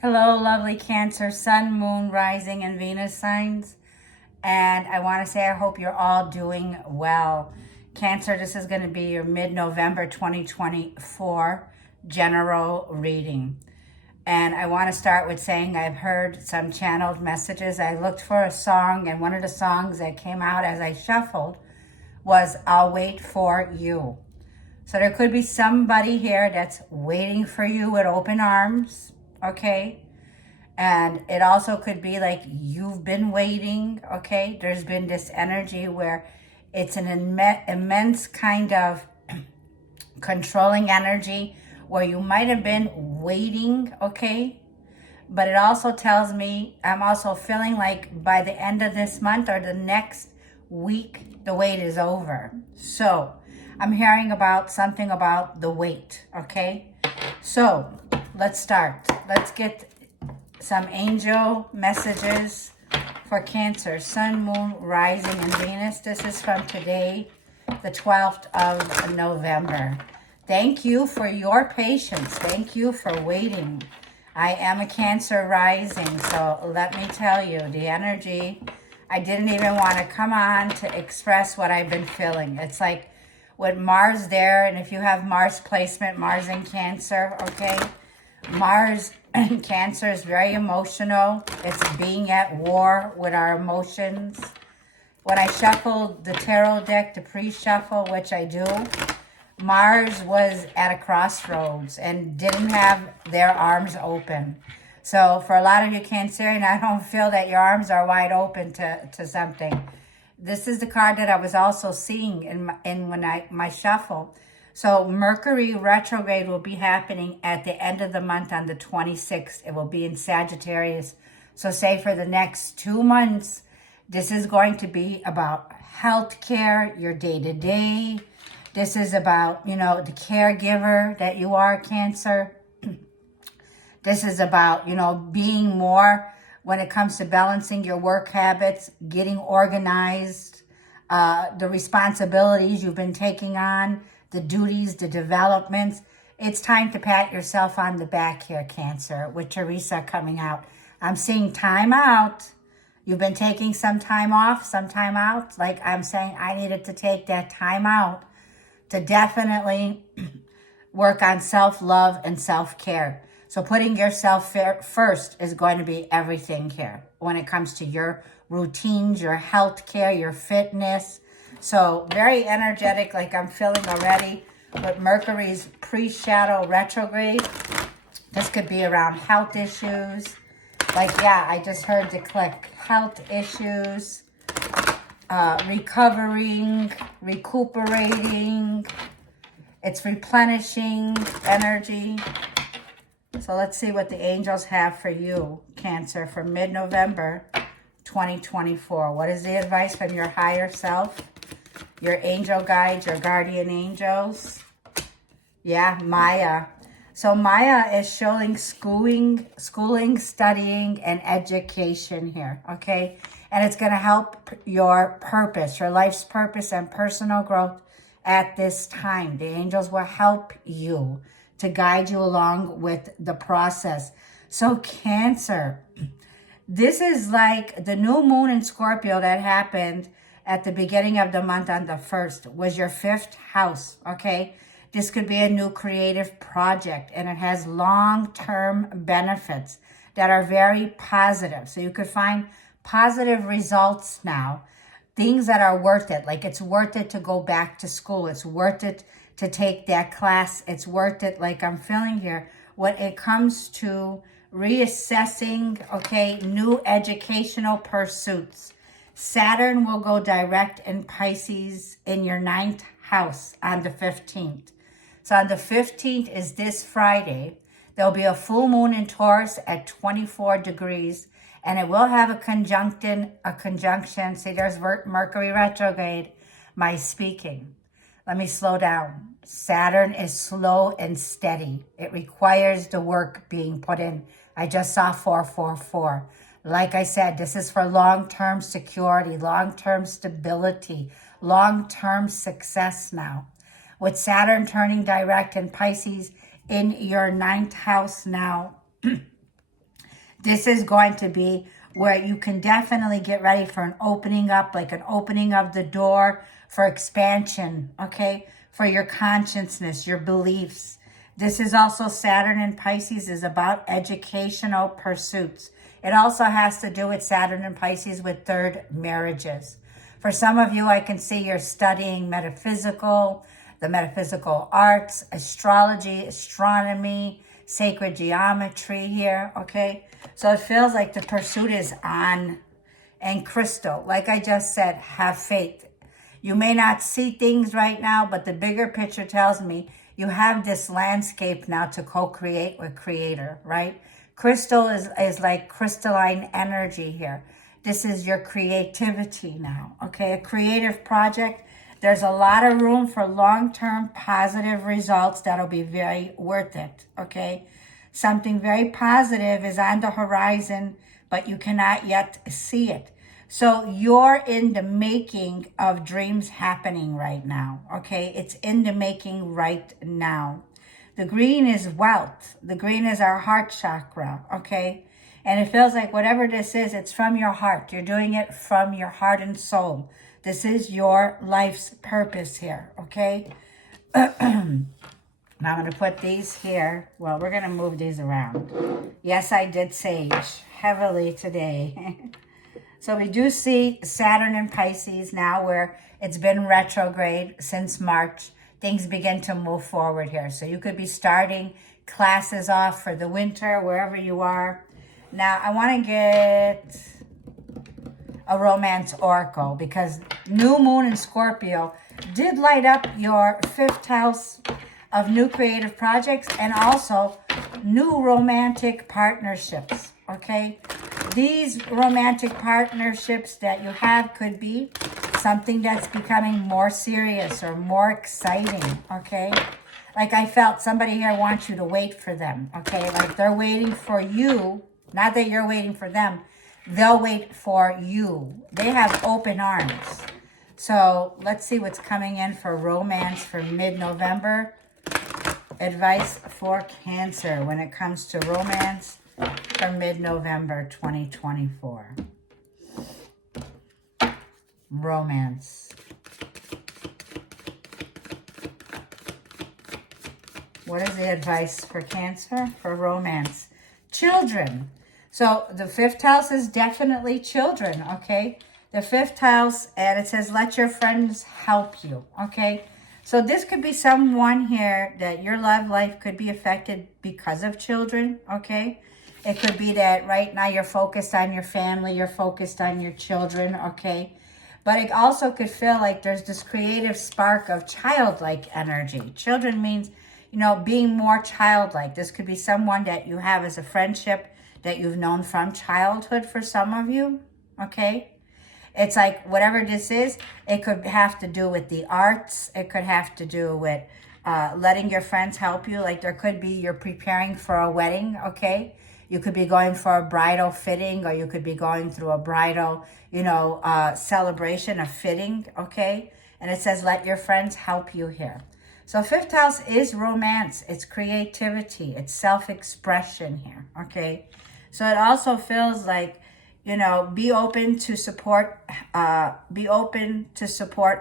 Hello, lovely Cancer, Sun, Moon, Rising, and Venus signs. And I want to say I hope you're all doing well. Cancer, this is going to be your mid-November 2024 general reading. And I want to start with saying I've heard some channeled messages. I looked for a song, and one of the songs that came out as I shuffled was I'll Wait For You. So there could be somebody here that's waiting for you with open arms, okay? And it also could be like you've been waiting, okay? There's been this energy where it's an immense kind of controlling energy where you might have been waiting, okay? But it also tells me I'm also feeling like by the end of this month or the next week, the wait is over. So I'm hearing about something about the wait, okay? So let's start. Let's get some angel messages for Cancer, Sun, Moon, Rising, and Venus. This is from today, the 12th of November. Thank you for your patience. Thank you for waiting. I am a Cancer rising, so let me tell you, the energy, I didn't even want to come on to express what I've been feeling. It's like with Mars there, and if you have Mars placement, Mars in Cancer, okay? Mars in Cancer is very emotional. It's being at war with our emotions. When I shuffled the tarot deck, the pre-shuffle, which I do, Mars was at a crossroads and didn't have their arms open. So for a lot of you Cancerian, I don't feel that your arms are wide open to something. This is the card that I was also seeing in my shuffle. So Mercury retrograde will be happening at the end of the month on the 26th. It will be in Sagittarius. So say for the next 2 months, this is going to be about healthcare, your day-to-day. This is about, the caregiver that you are, Cancer. This is about, being more when it comes to balancing your work habits, getting organized, the responsibilities you've been taking on, the duties, the developments. It's time to pat yourself on the back here, Cancer, with Teresa coming out. I'm seeing time out. You've been taking some time off, some time out. Like I'm saying, I needed to take that time out to definitely work on self-love and self-care. So putting yourself first is going to be everything here when it comes to your routines, your health care, your fitness. So very energetic, like I'm feeling already with Mercury's pre-shadow retrograde. This could be around health issues. Like, yeah, I just heard the click. Health issues, recovering, recuperating. It's replenishing energy. So let's see what the angels have for you, Cancer, for mid-November 2024. What is the advice from your higher self, your angel guides, your guardian angels? Yeah, Maya. So Maya is showing schooling, studying, and education here, okay? And it's going to help your purpose, your life's purpose and personal growth at this time. The angels will help you to guide you along with the process. So Cancer, this is like the new moon in Scorpio that happened at the beginning of the month on the 1st was your 5th house, okay? This could be a new creative project, and it has long-term benefits that are very positive. So you could find positive results now, things that are worth it. Like it's worth it to go back to school. It's worth it to take that class. It's worth it, like I'm feeling here, when it comes to reassessing, okay, new educational pursuits. Saturn will go direct in Pisces in your 9th house on the 15th. So on the 15th is this Friday. There'll be a full moon in Taurus at 24 degrees, and it will have a conjunction. See, there's Mercury retrograde, my speaking. Let me slow down. Saturn is slow and steady. It requires the work being put in. I just saw 444. Like I said, this is for long-term security, long-term stability, long-term success now. With Saturn turning direct in Pisces in your 9th house now, This is going to be where you can definitely get ready for an opening up, like an opening of the door for expansion, okay? For your consciousness, your beliefs. This is also Saturn in Pisces is about educational pursuits. It also has to do with Saturn and Pisces with third marriages. For some of you, I can see you're studying the metaphysical arts, astrology, astronomy, sacred geometry here, okay? So it feels like the pursuit is on. And crystal, like I just said, have faith. You may not see things right now, but the bigger picture tells me you have this landscape now to co-create with Creator, right? Crystal is like crystalline energy here. This is your creativity now, okay? A creative project. There's a lot of room for long-term positive results that'll be very worth it, okay? Something very positive is on the horizon, but you cannot yet see it. So you're in the making of dreams happening right now, okay? It's in the making right now. The green is wealth. The green is our heart chakra, okay? And it feels like whatever this is, it's from your heart. You're doing it from your heart and soul. This is your life's purpose here, okay? Now I'm going to put these here. Well, we're going to move these around. Yes, I did sage heavily today. So we do see Saturn in Pisces now where it's been retrograde since March. Things begin to move forward here. So you could be starting classes off for the winter, wherever you are. Now, I want to get a romance oracle because new moon in Scorpio did light up your 5th house of new creative projects and also new romantic partnerships, okay? These romantic partnerships that you have could be something that's becoming more serious or more exciting, okay? Like I felt somebody here wants you to wait for them, okay? Like they're waiting for you, not that you're waiting for them. They'll wait for you. They have open arms. So let's see what's coming in for romance for mid-November. Advice for Cancer when it comes to romance for mid-November 2024. Romance. What is the advice for Cancer for romance? Children. So the 5th house is definitely children, okay? The 5th house, and it says, let your friends help you, okay? So this could be someone here that your love life could be affected because of children, okay? It could be that right now you're focused on your family, you're focused on your children, okay? But it also could feel like there's this creative spark of childlike energy. Children means, you know, being more childlike. This could be someone that you have as a friendship that you've known from childhood for some of you, okay? It's like whatever this is, it could have to do with the arts. It could have to do with letting your friends help you. Like there could be you're preparing for a wedding, okay? You could be going for a bridal fitting or you could be going through a bridal, you know, celebration, a fitting, okay? And it says let your friends help you here. So 5th house is romance. It's creativity. It's self-expression here, okay? So it also feels like, you know, be open to support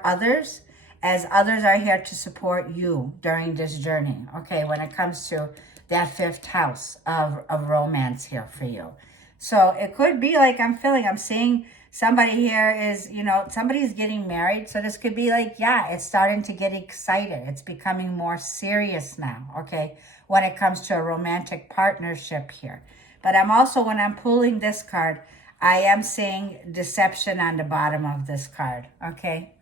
others as others are here to support you during this journey, okay, when it comes to that 5th house of romance here for you. So it could be like I'm seeing somebody here is, you know, somebody's getting married. So this could be like, yeah, it's starting to get excited. It's becoming more serious now, okay, when it comes to a romantic partnership here. But I'm also, when I'm pulling this card, I am seeing deception on the bottom of this card, okay?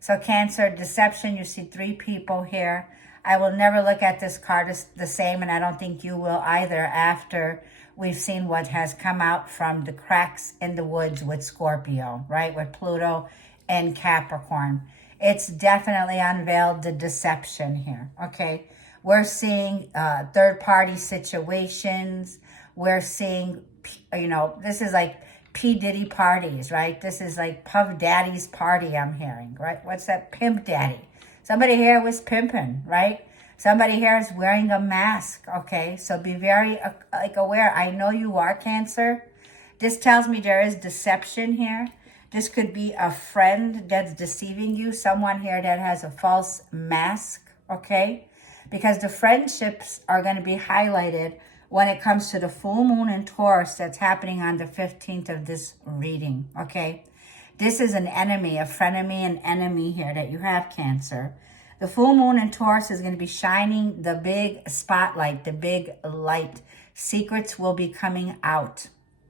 So Cancer, deception, you see 3 people here. I will never look at this card as the same, and I don't think you will either after we've seen what has come out from the cracks in the woods with Scorpio, right? With Pluto and Capricorn. It's definitely unveiled the deception here, okay? We're seeing third-party situations. We're seeing, you know, this is like P. Diddy parties, right? This is like Puff Daddy's party I'm hearing, right? What's that? Pimp Daddy. Somebody here was pimping, right? Somebody here is wearing a mask, okay? So be very aware. I know you are Cancer. This tells me there is deception here. This could be a friend that's deceiving you, someone here that has a false mask, okay? Because the friendships are going to be highlighted when it comes to the full moon in Taurus that's happening on the 15th of this reading, okay? This is an enemy, a frenemy, an enemy here that you have, Cancer. The full moon in Taurus is going to be shining the big spotlight, the big light. Secrets will be coming out,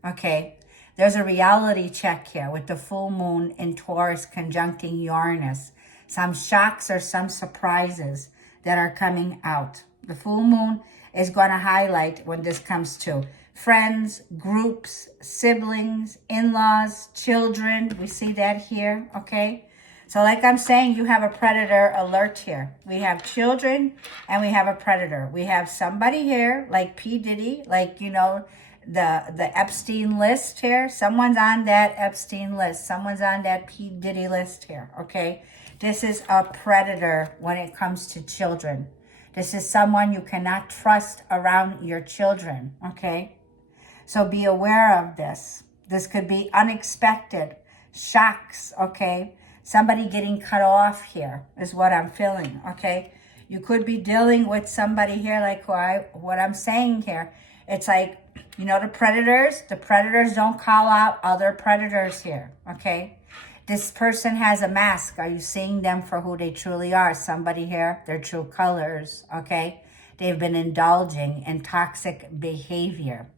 okay? There's a reality check here with the full moon in Taurus conjuncting Uranus. Some shocks or some surprises that are coming out. The full moon is going to highlight when this comes to friends, groups, siblings, in-laws, children. We see that here, okay? So like I'm saying, you have a predator alert here. We have children and we have a predator. We have somebody here like P. Diddy, like, you know, the Epstein list here. Someone's on that Epstein list. Someone's on that P. Diddy list here, okay? This is a predator when it comes to children. This is someone you cannot trust around your children, okay? So be aware of this. This could be unexpected shocks, okay? Somebody getting cut off here is what I'm feeling, okay? You could be dealing with somebody here like what I'm saying here. It's like, you know, the predators don't call out other predators here, okay? This person has a mask. Are you seeing them for who they truly are? Somebody here, their true colors, okay? They've been indulging in toxic behavior.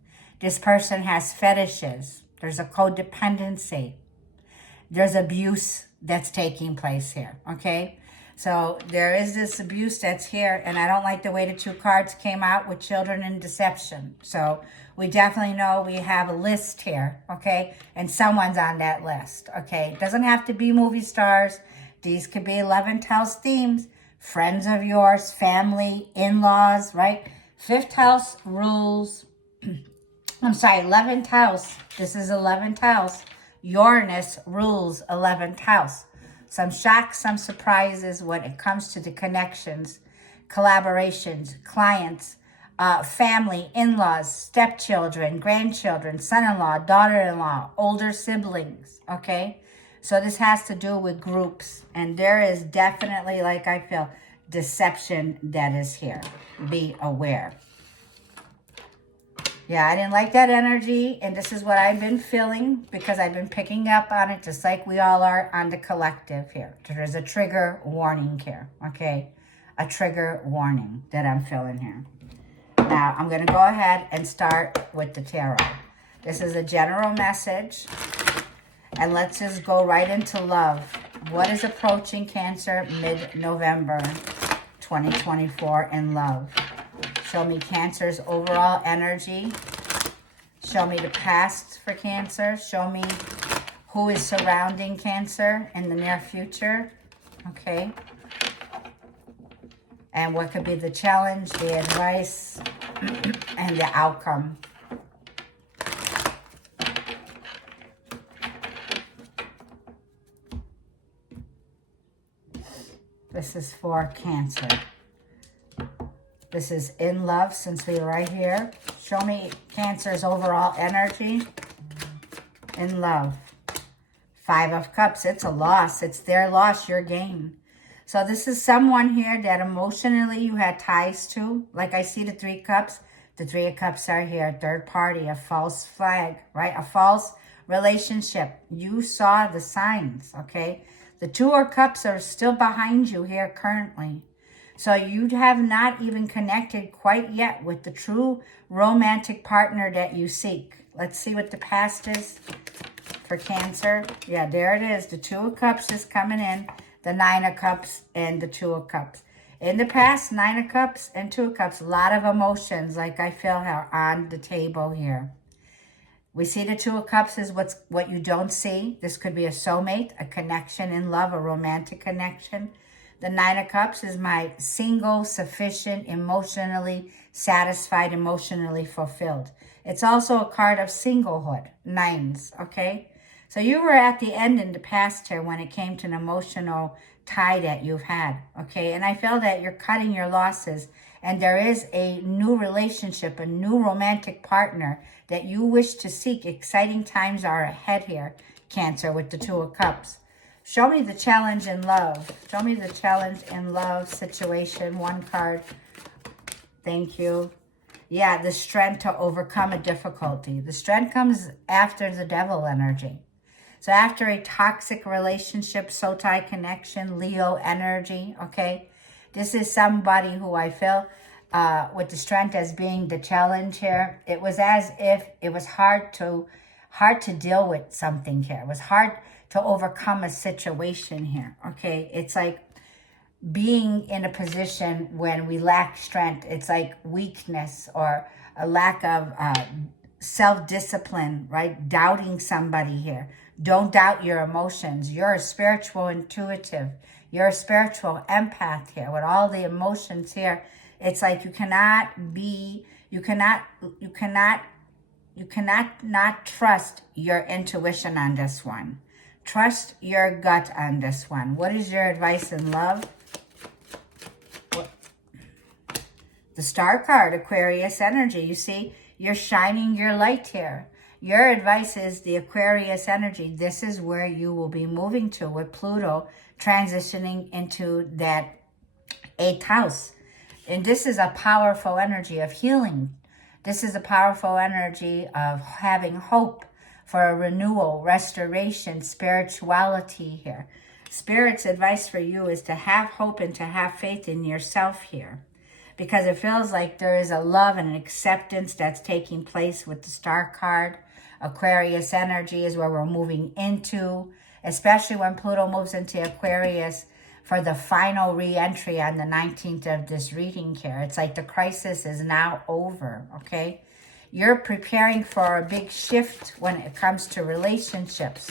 This person has fetishes. There's a codependency. There's abuse that's taking place here, okay? So there is this abuse that's here, and I don't like the way the two cards came out with children and deception. So we definitely know we have a list here, okay? And someone's on that list, okay? It doesn't have to be movie stars. These could be 11th house themes, friends of yours, family, in-laws, right? 5th house rules. I'm sorry, 11th house. This is 11th house. Uranus rules 11th house. Some shocks, some surprises when it comes to the connections, collaborations, clients, family, in-laws, stepchildren, grandchildren, son-in-law, daughter-in-law, older siblings, okay? So this has to do with groups. And there is definitely, like I feel, deception that is here. Be aware. Yeah, I didn't like that energy, and this is what I've been feeling because I've been picking up on it just like we all are on the collective here. There's a trigger warning here, okay? A trigger warning that I'm feeling here. Now, I'm going to go ahead and start with the tarot. This is a general message, and let's just go right into love. What is approaching Cancer mid-November 2024 in love? Show me Cancer's overall energy. Show me the past for Cancer. Show me who is surrounding Cancer in the near future. Okay. And what could be the challenge, the advice, and the outcome. This is for Cancer. This is in love since we're right here. Show me Cancer's overall energy in love. 5 of Cups. It's a loss. It's their loss, your gain. So this is someone here that emotionally you had ties to. Like I see the 3 Cups. The 3 of Cups are here. Third party, a false flag, right? A false relationship. You saw the signs, okay? The 2 of Cups are still behind you here currently. So you have not even connected quite yet with the true romantic partner that you seek. Let's see what the past is for Cancer. Yeah, there it is. The 2 of Cups is coming in. The 9 of Cups and the 2 of Cups. In the past, 9 of Cups and 2 of Cups. A lot of emotions, like I feel, are on the table here. We see the 2 of Cups is what you don't see. This could be a soulmate, a connection in love, a romantic connection. The 9 of Cups is my single, sufficient, emotionally satisfied, emotionally fulfilled. It's also a card of singlehood, 9s, okay? So you were at the end in the past here when it came to an emotional tie that you've had, okay? And I feel that you're cutting your losses, and there is a new relationship, a new romantic partner that you wish to seek. Exciting times are ahead here, Cancer, with the Two of Cups. Show me the challenge in love. Show me the challenge in love situation. One card. Thank you. Yeah, the strength to overcome a difficulty. The strength comes after the devil energy. So after a toxic relationship, Sotai connection, Leo energy, okay? This is somebody who I feel with the strength as being the challenge here. It was as if it was hard to deal with something here. It was hard to overcome a situation here, okay? It's like being in a position when we lack strength. It's like weakness or a lack of self-discipline, right? Doubting somebody here. Don't doubt your emotions. You're a spiritual intuitive. You're a spiritual empath here with all the emotions here. It's like you cannot not trust your intuition on this one. Trust your gut on this one. What is your advice in love? The Star card, Aquarius energy. You see, you're shining your light here. Your advice is the Aquarius energy. This is where you will be moving to with Pluto transitioning into that 8th house. And this is a powerful energy of healing. This is a powerful energy of having hope for a renewal, restoration, spirituality here. Spirit's advice for you is to have hope and to have faith in yourself here, because it feels like there is a love and an acceptance that's taking place with the Star card. Aquarius energy is where we're moving into, especially when Pluto moves into Aquarius for the final re-entry on the 19th of this reading here. It's like the crisis is now over, okay? You're preparing for a big shift when it comes to relationships.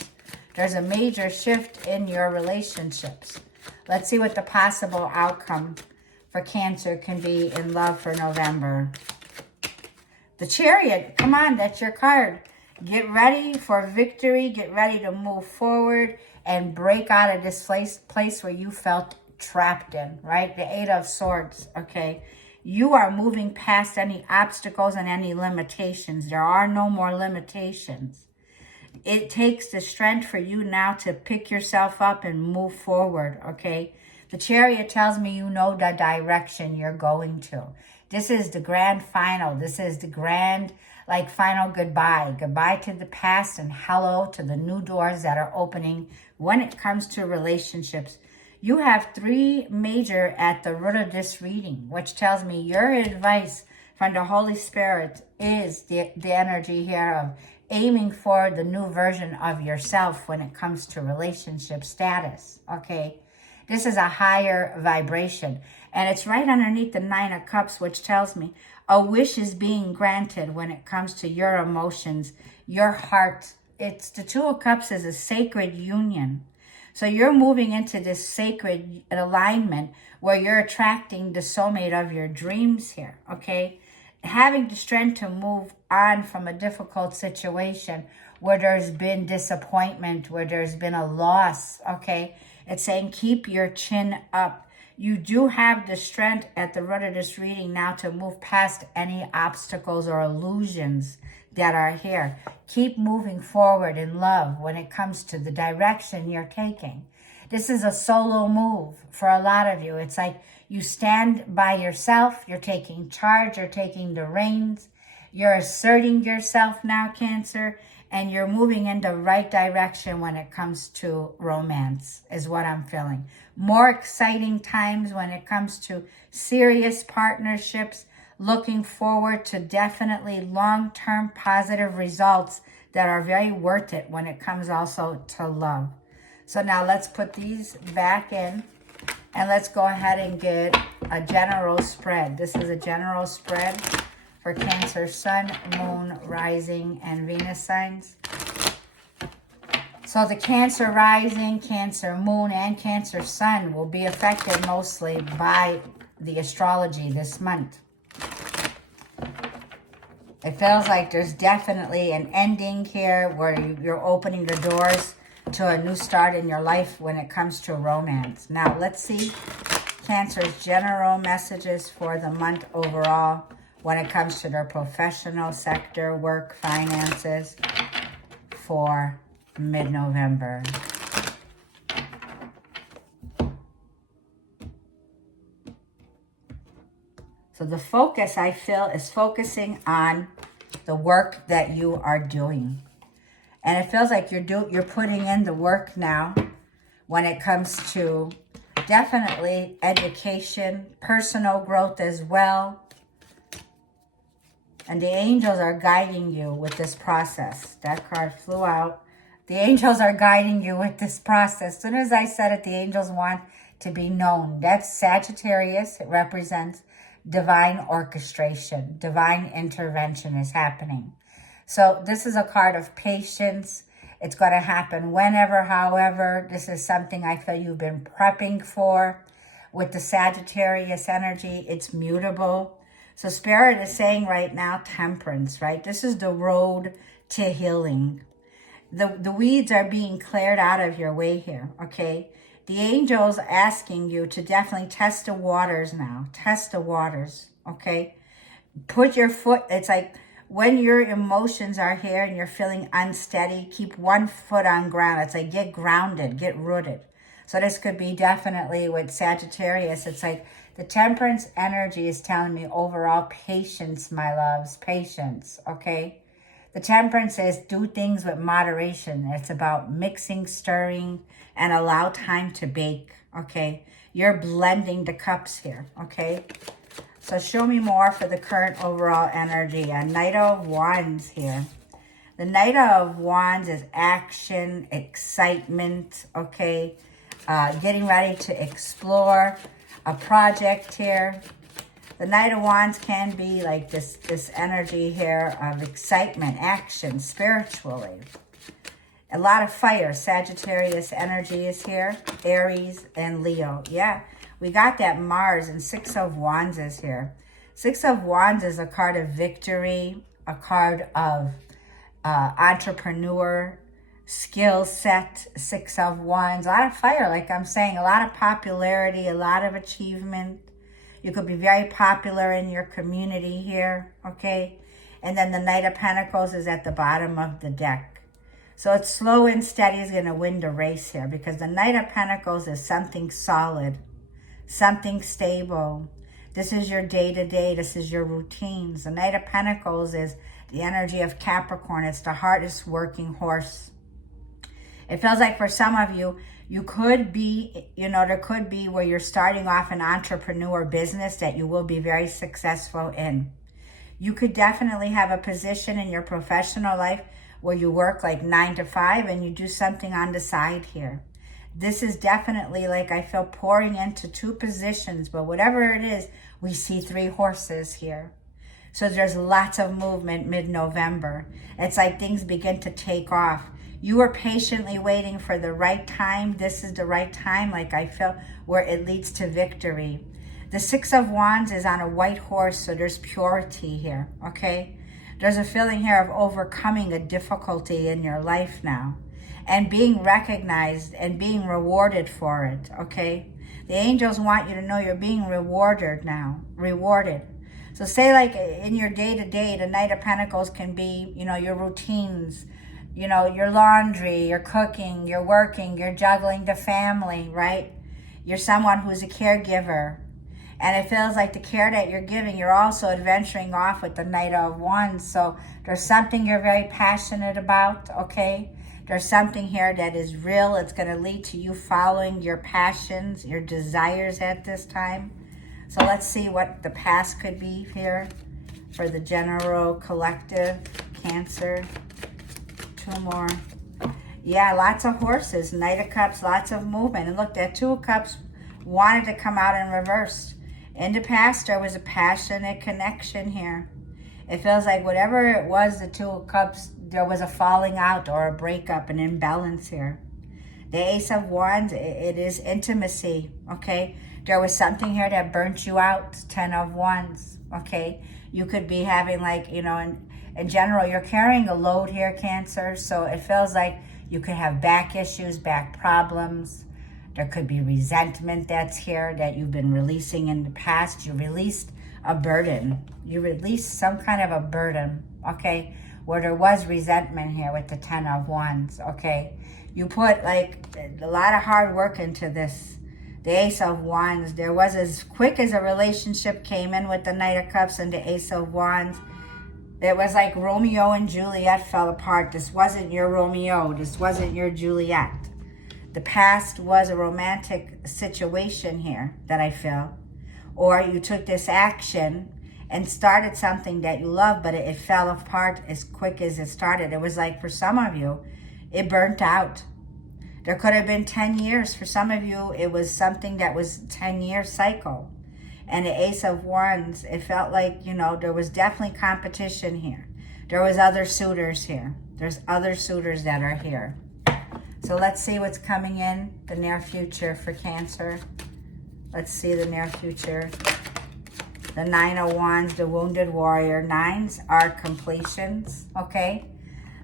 There's a major shift in your relationships. Let's see what the possible outcome for Cancer can be in love for November. The Chariot, come on, that's your card. Get ready for victory. Get ready to move forward and break out of this place where you felt trapped in, right? The 8 of Swords, okay? You are moving past any obstacles and any limitations. There are no more limitations. It takes the strength for you now to pick yourself up and move forward, okay? The Chariot tells me you know the direction you're going to. This is the grand final. This is the grand, like, final goodbye. Goodbye to the past and hello to the new doors that are opening when it comes to relationships. You have 3 major at the root of this reading, which tells me your advice from the Holy Spirit is the energy here of aiming for the new version of yourself when it comes to relationship status, okay? This is a higher vibration. And it's right underneath the 9 of Cups, which tells me a wish is being granted when it comes to your emotions, your heart. It's the 2 of Cups is a sacred union. So you're moving into this sacred alignment where you're attracting the soulmate of your dreams here, okay? Having the strength to move on from a difficult situation where there's been disappointment, where there's been a loss, okay? It's saying keep your chin up. You do have the strength at the root of this reading now to move past any obstacles or illusions that are here. Keep moving forward in love when it comes to the direction you're taking. This is a solo move for a lot of you. It's like you stand by yourself. You're taking charge. You're taking the reins. You're asserting yourself now, Cancer, and you're moving in the right direction when it comes to romance, is what I'm feeling. More exciting times when it comes to serious partnerships, looking forward to definitely long-term positive results that are very worth it when it comes also to love. So now let's put these back in and let's go ahead and get a general spread. This is a general spread for Cancer, Sun, Moon, Rising, and Venus signs. So the Cancer Rising, Cancer Moon, and Cancer Sun will be affected mostly by the astrology this month. It feels like there's definitely an ending here where you're opening the doors to a new start in your life when it comes to romance. Now, let's see Cancer's general messages for the month overall when it comes to their professional sector, work, finances for mid-November. So the focus, I feel, is focusing on the work that you are doing. And it feels like you're putting in the work now when it comes to definitely education, personal growth as well. And the angels are guiding you with this process. That card flew out. The angels are guiding you with this process. As soon as I said it, the angels want to be known. That's Sagittarius. It represents divine orchestration. Divine intervention is happening. So this is a card of patience. It's going to happen whenever, however. This is something I feel you've been prepping for. With the Sagittarius energy, it's mutable. So Spirit is saying right now, temperance, right? This is the road to healing. The weeds are being cleared out of your way here, okay? The angels asking you to definitely test the waters now. Test the waters, okay? Put your foot, it's like when your emotions are here and you're feeling unsteady, keep one foot on ground. It's like get grounded, get rooted. So this could be definitely with Sagittarius. It's like the temperance energy is telling me overall patience, my loves, patience, okay? The temperance says do things with moderation. It's about mixing, stirring, and allow time to bake, okay? You're blending the cups here, okay? So show me more for the current overall energy. A Knight of Wands here. The Knight of Wands is action, excitement, okay? Getting ready to explore a project here. The Knight of Wands can be like this energy here of excitement, action, spiritually. A lot of fire. Sagittarius energy is here. Aries and Leo. Yeah, we got that Mars, and Six of Wands is here. Six of Wands is a card of victory, a card of entrepreneur, skill set. Six of Wands. A lot of fire, like I'm saying. A lot of popularity, a lot of achievement. You could be very popular in your community here, okay? And then the Knight of Pentacles is at the bottom of the deck. So it's slow and steady is going to win the race here, because the Knight of Pentacles is something solid, something stable. This is your day-to-day. This is your routines. The Knight of Pentacles is the energy of Capricorn. It's the hardest working horse. It feels like for some of you, you could be, there could be where you're starting off an entrepreneur business that you will be very successful in. You could definitely have a position in your professional life where you work like 9 to 5 and you do something on the side here. This is definitely like I feel pouring into 2 positions, but whatever it is, we see 3 horses here. So there's lots of movement mid-November. It's like things begin to take off. You are patiently waiting for the right time. This is the right time, like I feel, where it leads to victory. The Six of Wands is on a white horse, so there's purity here, okay? There's a feeling here of overcoming a difficulty in your life now and being recognized and being rewarded for it, okay? The angels want you to know you're being rewarded now, rewarded. So say like in your day-to-day, the Knight of Pentacles can be, your routines, your laundry, your cooking, your working, you're juggling the family, right? You're someone who's a caregiver. And it feels like the care that you're giving, you're also adventuring off with the Knight of Wands. So there's something you're very passionate about, okay? There's something here that is real. It's going to lead to you following your passions, your desires at this time. So let's see what the past could be here for the general collective Cancer. 2 more. Yeah, lots of horses. Knight of Cups, lots of movement. And look, that 2 of Cups wanted to come out in reverse. In the past, there was a passionate connection here. It feels like whatever it was, the 2 of Cups, there was a falling out or a breakup, an imbalance here. The Ace of Wands, it is intimacy, okay? There was something here that burnt you out. 10 of Wands, okay? You could be having like, in general, you're carrying a load here, Cancer. So it feels like you could have back issues, back problems. There could be resentment that's here that you've been releasing in the past. You released a burden. You released some kind of a burden, okay? Where there was resentment here with the 10 of Wands, okay? You put like a lot of hard work into this. The Ace of Wands, there was as quick as a relationship came in with the Knight of Cups and the Ace of Wands. It was like Romeo and Juliet fell apart. This wasn't your Romeo. This wasn't your Juliet. The past was a romantic situation here that I feel. Or you took this action and started something that you love, but it fell apart as quick as it started. It was like for some of you, it burnt out. There could have been 10 years. For some of you, it was something that was 10-year cycle. And the Ace of Wands, it felt like, you know, there was definitely competition here. There was other suitors here. There's other suitors that are here. So let's see what's coming in the near future for Cancer. Let's see the near future. The 9 of Wands, the Wounded Warrior. Nines are completions, okay?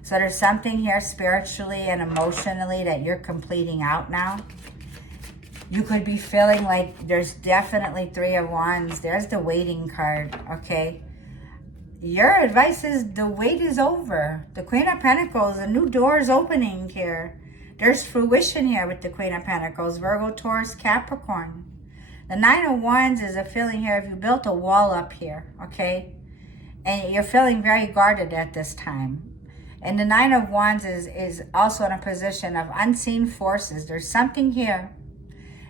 So there's something here spiritually and emotionally that you're completing out now. You could be feeling like there's definitely 3 of Wands. There's the waiting card, okay? Your advice is the wait is over. The Queen of Pentacles, a new door is opening here. There's fruition here with the Queen of Pentacles, Virgo, Taurus, Capricorn. The 9 of Wands is a feeling here, if you built a wall up here, okay? And you're feeling very guarded at this time. And the 9 of Wands is also in a position of unseen forces. There's something here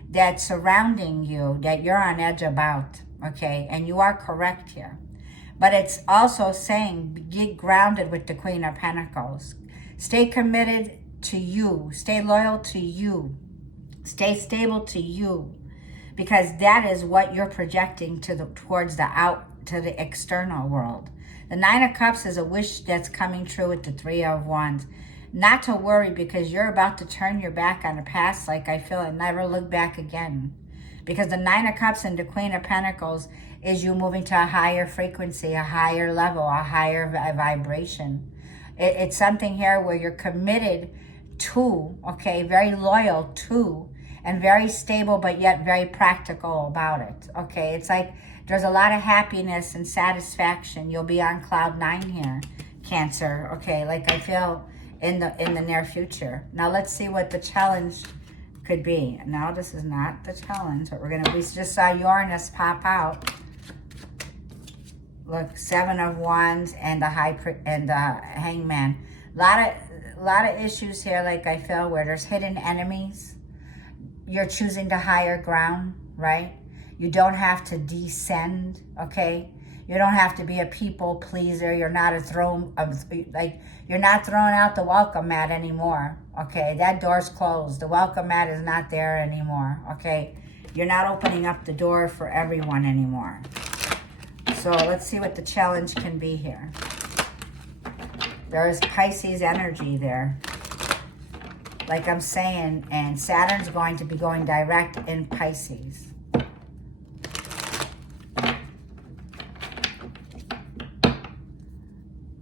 that's surrounding you that you're on edge about, okay? And you are correct here. But it's also saying, get grounded with the Queen of Pentacles. Stay committed to you. Stay loyal to you. Stay stable to you. Because that is what you're projecting towards the external world. The 9 of Cups is a wish that's coming true with the 3 of Wands. Not to worry, because you're about to turn your back on the past, like I feel, and never look back again. Because the 9 of Cups and the Queen of Pentacles is you moving to a higher frequency, a higher level, a higher vibration. It's something here where you're committed to, okay, very loyal to, and very stable, but yet very practical about it, okay? It's like there's a lot of happiness and satisfaction. You'll be on cloud 9 here, Cancer, okay? Like I feel in the near future. Now let's see what the challenge could be. No, this is not the challenge. But we just saw Uranus pop out. Look, 7 of Wands and the Hangman. A lot of issues here, like I feel, where there's hidden enemies. You're choosing the higher ground, right? You don't have to descend, okay? You don't have to be a people pleaser. You're not you're not throwing out the welcome mat anymore, okay? That door's closed. The welcome mat is not there anymore, okay? You're not opening up the door for everyone anymore. So let's see what the challenge can be here. There is Pisces energy there. Like I'm saying, and Saturn's going to be going direct in Pisces.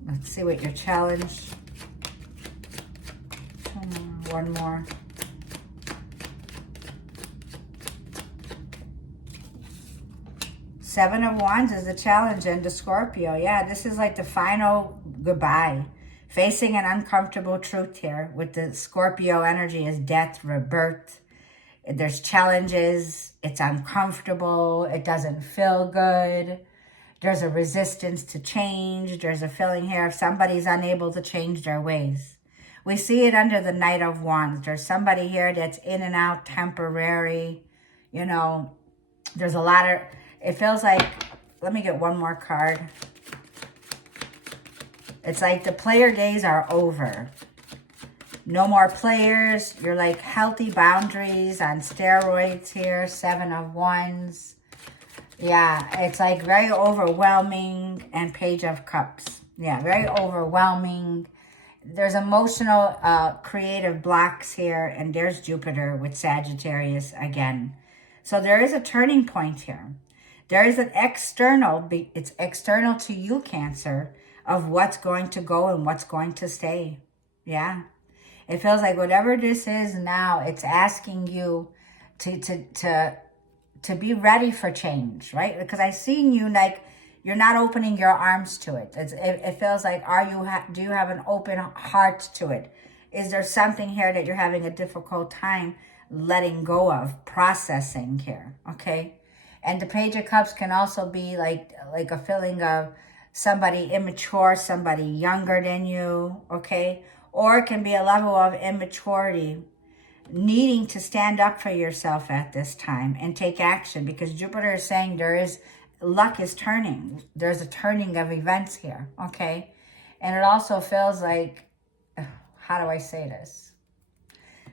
Let's see what your challenge. One more. Seven of Wands is the challenge into Scorpio. Yeah, this is like the final goodbye. Facing an uncomfortable truth here with the Scorpio energy is death, rebirth. There's challenges. It's uncomfortable. It doesn't feel good. There's a resistance to change. There's a feeling here if somebody's unable to change their ways. We see it under the Knight of Wands. There's somebody here that's in and out, temporary. You know, there's a lot of, it feels like, let me get one more card. It's like the player days are over. No more players. You're like healthy boundaries on steroids here. 7 of Wands. Yeah, it's like very overwhelming. And Page of Cups. Yeah, very overwhelming. There's emotional, creative blocks here. And there's Jupiter with Sagittarius again. So there is a turning point here. There is an external, it's external to you, Cancer, of what's going to go and what's going to stay. Yeah. It feels like whatever this is now, it's asking you to be ready for change, right? Because I seen you like you're not opening your arms to it. It feels like do you have an open heart to it? Is there something here that you're having a difficult time letting go of, processing here? Okay, and the Page of Cups can also be like a feeling of somebody immature, somebody younger than you. Okay, or it can be a level of immaturity, needing to stand up for yourself at this time and take action, because Jupiter is saying luck is turning. There's a turning of events here, okay? And it also feels like, how do I say this?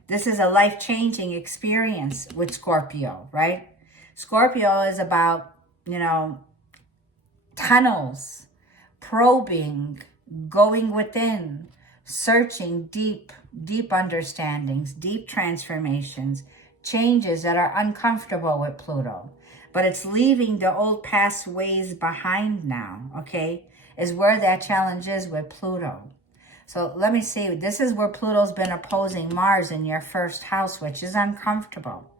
This is a life-changing experience with Scorpio, right? Scorpio is about, tunnels, probing, going within, searching deep understandings, deep transformations, changes that are uncomfortable with Pluto. But it's leaving the old past ways behind now, okay? Is where that challenge is with Pluto. So let me see. This is where Pluto's been opposing Mars in your first house, which is uncomfortable.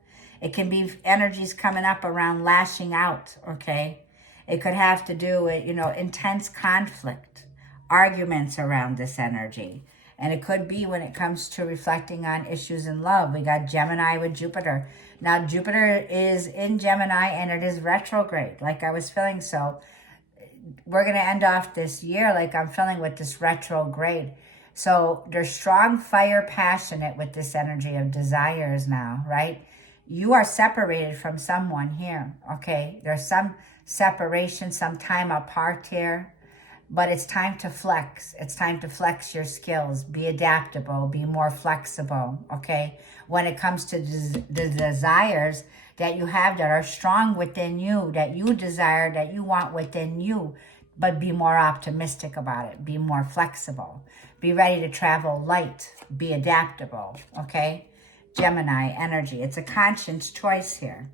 It can be energies coming up around lashing out, okay? It could have to do with, intense conflict, arguments around this energy. And it could be when it comes to reflecting on issues in love. We got Gemini with Jupiter. Now, Jupiter is in Gemini and it is retrograde, like I was feeling. So we're going to end off this year like I'm feeling with this retrograde. So there's strong fire, passionate with this energy of desires now, right? You are separated from someone here, okay? There's some separation, some time apart here. But it's time to flex. It's time to flex your skills. Be adaptable. Be more flexible, okay? When it comes to the desires that you have that are strong within you, that you desire, that you want within you, but be more optimistic about it. Be more flexible. Be ready to travel light. Be adaptable, okay? Gemini energy. It's a conscious choice here.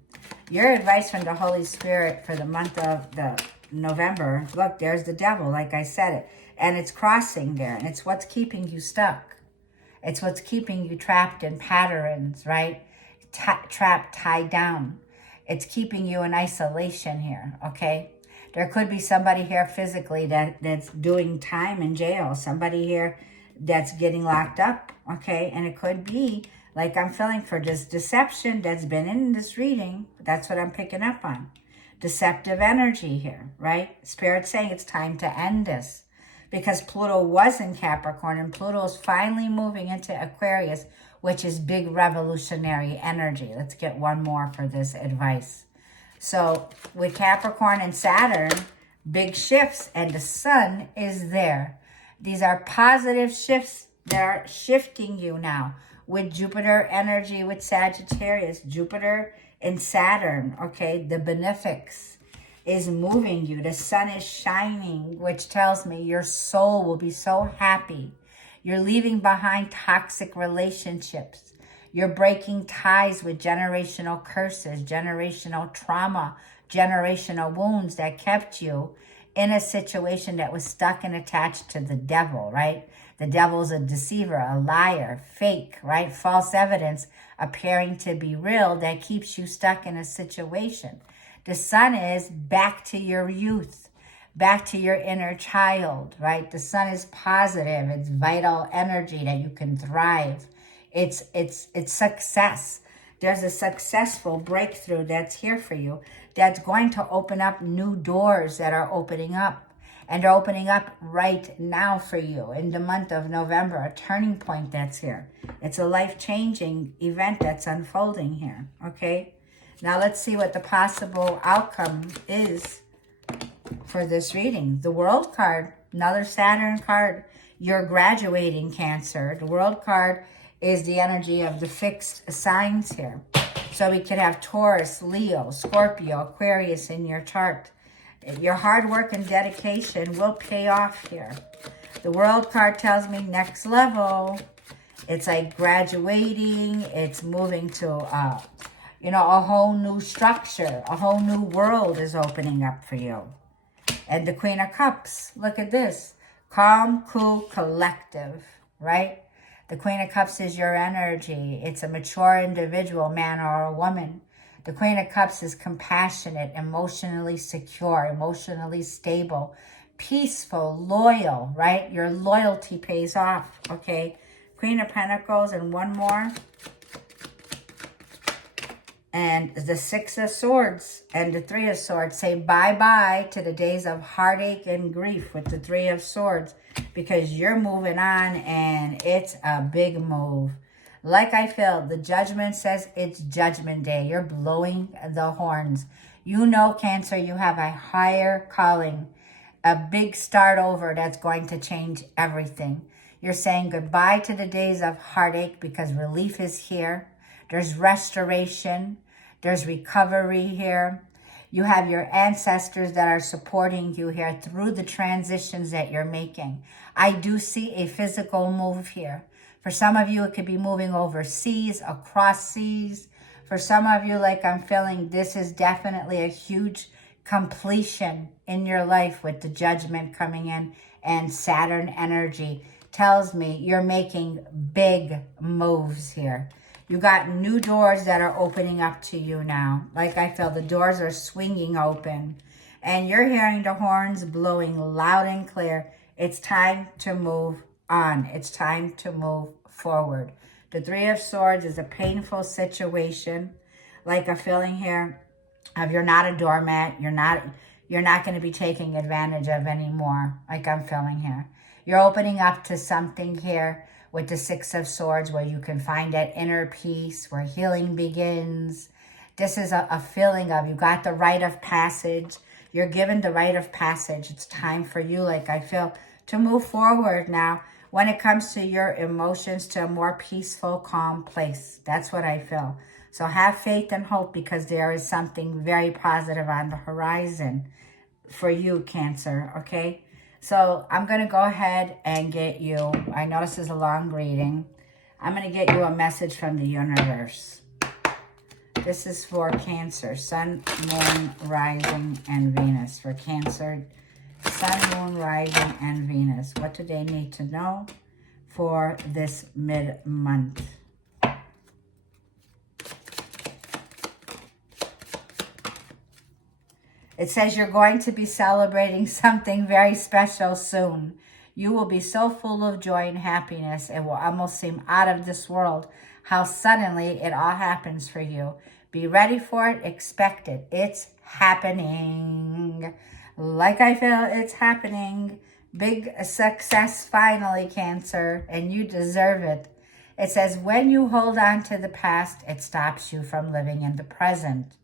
Your advice from the Holy Spirit for the month of November, look, there's the devil, like I said it, and it's crossing there, and it's what's keeping you stuck. It's what's keeping you trapped in patterns, right? Trapped, tied down. It's keeping you in isolation here, okay? There could be somebody here physically that's doing time in jail, somebody here that's getting locked up, okay? And it could be, like I'm feeling for this deception that's been in this reading, that's what I'm picking up on. Deceptive energy here, right? Spirit's saying it's time to end this because Pluto was in Capricorn and Pluto is finally moving into Aquarius, which is big revolutionary energy. Let's get one more for this advice. So with Capricorn and Saturn, big shifts, and the sun is there. These are positive shifts that are shifting you now with Jupiter energy, with Sagittarius, Jupiter and Saturn, okay? The benefics is moving you. The sun is shining, which tells me your soul will be so happy. You're leaving behind toxic relationships. You're breaking ties with generational curses, generational trauma, generational wounds that kept you in a situation that was stuck and attached to the devil, right? The devil's a deceiver, a liar, fake, right? False evidence appearing to be real that keeps you stuck in a situation. The sun is back to your youth, back to your inner child, right? The sun is positive. It's vital energy that you can thrive. It's success. There's a successful breakthrough that's here for you that's going to open up new doors that are opening up. And they're opening up right now for you in the month of November, a turning point that's here. It's a life-changing event that's unfolding here, okay? Now let's see what the possible outcome is for this reading. The World card, another Saturn card. You're graduating, Cancer. The World card is the energy of the fixed signs here. So we could have Taurus, Leo, Scorpio, Aquarius in your chart. Your hard work and dedication will pay off here. The World card tells me next level. It's like graduating. It's moving to, a whole new structure. A whole new world is opening up for you. And the Queen of Cups. Look at this. Calm, cool, collective, right? The Queen of Cups is your energy. It's a mature individual, man or a woman. The Queen of Cups is compassionate, emotionally secure, emotionally stable, peaceful, loyal, right? Your loyalty pays off, okay? Queen of Pentacles and one more. And the Six of Swords and the Three of Swords. Say bye-bye to the days of heartache and grief with the Three of Swords, because you're moving on and it's a big move. Like I feel, the Judgment says it's Judgment Day. You're blowing the horns. You know, Cancer, you have a higher calling, a big start over that's going to change everything. You're saying goodbye to the days of heartache because relief is here. There's restoration. There's recovery here. You have your ancestors that are supporting you here through the transitions that you're making. I do see a physical move here. For some of you, it could be moving overseas, across seas. For some of you, like I'm feeling, this is definitely a huge completion in your life with the Judgment coming in, and Saturn energy tells me you're making big moves here. You got new doors that are opening up to you now. Like I feel, the doors are swinging open. And you're hearing the horns blowing loud and clear. It's time to move on. It's time to move forward. The Three of Swords is a painful situation. Like a feeling here of you're not a doormat. You're not going to be taken advantage of anymore. Like I'm feeling here. You're opening up to something here with the Six of Swords, where you can find that inner peace, where healing begins. This is a feeling of you got the rite of passage. You're given the rite of passage. It's time for you, like I feel, to move forward now when it comes to your emotions, to a more peaceful, calm place. That's what I feel. So have faith and hope, because there is something very positive on the horizon for you, Cancer, okay? So I'm going to go ahead and get you, I know this is a long reading. I'm going to get you a message from the universe. This is for Cancer, Sun, Moon, Rising, and Venus. For Cancer, Sun, Moon, Rising, and Venus. What do they need to know for this mid-month? It says you're going to be celebrating something very special soon. You will be so full of joy and happiness, it will almost seem out of this world how suddenly it all happens for you. Be ready for it. Expect it. It's happening. Like I feel, it's happening. Big success finally, Cancer, and you deserve it. It says when you hold on to the past, it stops you from living in the present.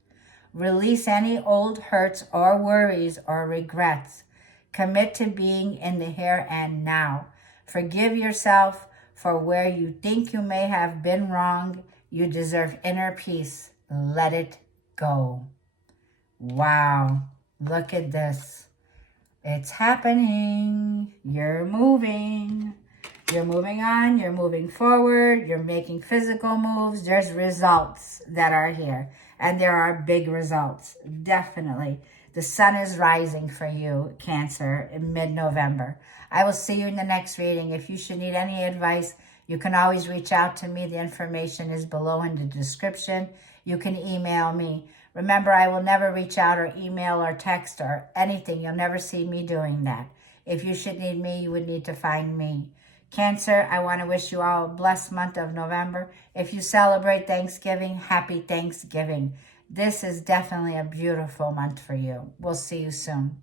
Release any old hurts or worries or regrets. Commit to being in the here and now. Forgive yourself for where you think you may have been wrong. You deserve inner peace. Let it go. Wow. Look at this. It's happening. You're moving. You're moving on. You're moving forward. You're making physical moves. There's results that are here. And there are big results, definitely. The sun is rising for you, Cancer, in mid-November. I will see you in the next reading. If you should need any advice, you can always reach out to me. The information is below in the description. You can email me. Remember, I will never reach out or email or text or anything. You'll never see me doing that. If you should need me, you would need to find me. Cancer, I want to wish you all a blessed month of November. If you celebrate Thanksgiving, happy Thanksgiving. This is definitely a beautiful month for you. We'll see you soon.